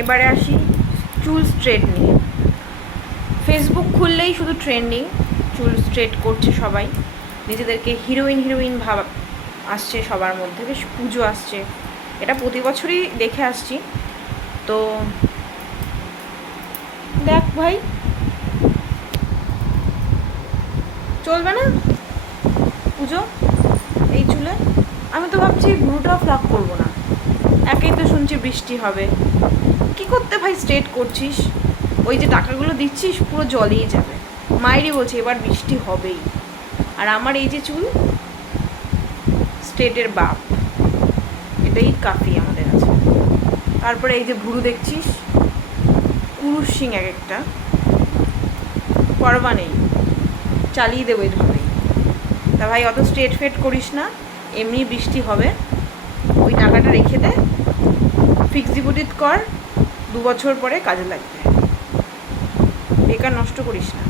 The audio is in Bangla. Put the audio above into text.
এবারে আসি চুল স্ট্রেট নিয়ে। ফেসবুক খুললেই শুধু ট্রেন্ডিং, চুল স্ট্রেট করছে সবাই, নিজেদেরকে হিরোইন হিরোইন ভাব আসছে সবার মধ্যে। বেশ পুজো আসছে, এটা প্রতি বছরই দেখে আসছি। তো দেখ ভাই, চলবে না পুজো এই চুলে? আমি তো ভাবছি ভুরুটাও ফ্লাপ করবো না, একেই তো শুনছি বৃষ্টি হবে। কি করতে ভাই স্ট্রেট করছিস? ওই যে টাকাগুলো দিচ্ছিস পুরো জলেই যাবে। মায়েরই বলছে এবার বৃষ্টি হবেই, আর আমার এই যে চুল, স্ট্রেটের বাপ, এটাই কাফি আমাদের আছে। তারপরে এই যে ভুরু দেখছিস, পুরুষ সিং এক একটা, পরবা নেই, চালিয়ে দেবো এইভাবেই। তা ভাই অত স্ট্রেট ফেট করিস না, এমনি বৃষ্টি হবে, ওই টাকাটা রেখে দে, ফিক্সড ডিপোজিট কর, 2 বছর পরে কাজে লাগবে, বেকার নষ্ট করিস না।